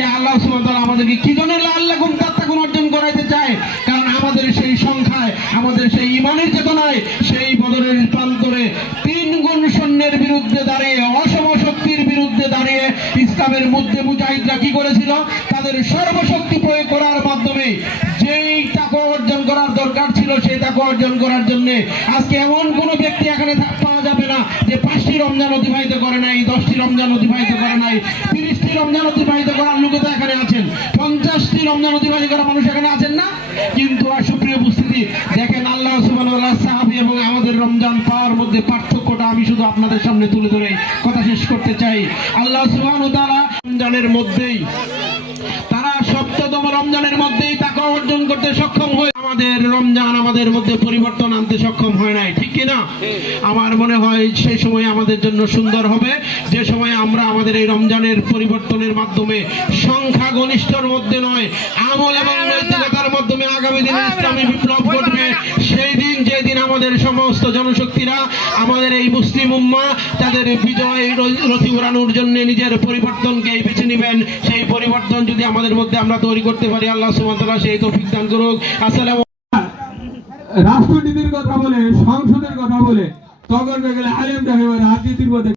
যে আল্লাহ সুবহানাহু ওয়া তাআলা আমাদেরকে কি জন্য লাআল্লাকুম তাত্তাকুন অর্জন করাইতে চায়, কারণ আমাদের সেই সংখ্যায়, আমাদের সেই ঈমানের চেতনায়, সেই বদরের প্রান্তরে 3 গুণ সৈন্যের বিরুদ্ধে দাঁড়িয়ে, অসম শক্তির বিরুদ্ধে দাঁড়িয়ে ইসলামের মধ্যে মুজাহিদরা কি করেছিল, তাদের সর্বশক্তি প্রয়োগ করার মাধ্যমে যেই তাকওয়া অর্জন করার দরকার ছিল সেই তাকওয়া অর্জন করার জন্য আজকে এমন কোনো ব্যক্তি এখানে পাওয়া যাবে না যে 5টি রমজান অতিবাহিত করে নাই, 10টি রমজান অতিবাহিত করে নাই, 30টি রমজান অতিবাহিত করার লোক তো এখানে আছেন, 50টি রমজান অতিবাহিত করা মানুষ এখানে আছেন না। কিন্তু সুপ্রিয় উপস্থিতি, দেখেন আল্লাহ সুবহানাহু ওয়া তাআলা সাহাবী এবং আমাদের রমজান পাওয়ার মধ্যে পার্থক্যটা আমি শুধু আপনাদের সামনে তুলে ধরে কথা শেষ করতে চাই। আল্লাহ সুবহানাহু ওয়া তাআলা রমজানের মধ্যেই, তারা 70তম রমজানের মধ্যেই তাকওয়া অর্জন করতে সক্ষম হয়। আমাদের রমজান আমাদের মধ্যে পরিবর্তন আনতে সক্ষম হয় নাই, ঠিক কিনা? আমার মনে হয় সেই সময় আমাদের জন্য সুন্দর হবে যে সময় আমরা আমাদের এই রমজানের পরিবর্তনের মাধ্যমে সংখ্যাগরিষ্ঠর মধ্যে নয়, আমল এবং নৈতিকতার মাধ্যমে আগামী দিনে ইসলামী বিপ্লব ঘটবে। সেই দিন, যেদিন আমাদের সমস্ত জনশক্তিরা, আমাদের এই মুসলিম উম্মাহ তাদের বিজয় রথি উড়ানোর জন্য নিজের পরিবর্তনকে বেছে নেবেন। সেই পরিবর্তন যদি আমাদের মধ্যে আমরা তৈরি করতে পারি, আল্লাহ সুবহানাহু ওয়া তাআলা সেই তৌফিক দান করুক। আসসালামু রাষ্ট্রনীতির কথা বলে, সংসদের কথা বলে, তখন গেলে আলেমরা রাজনীতির মধ্যে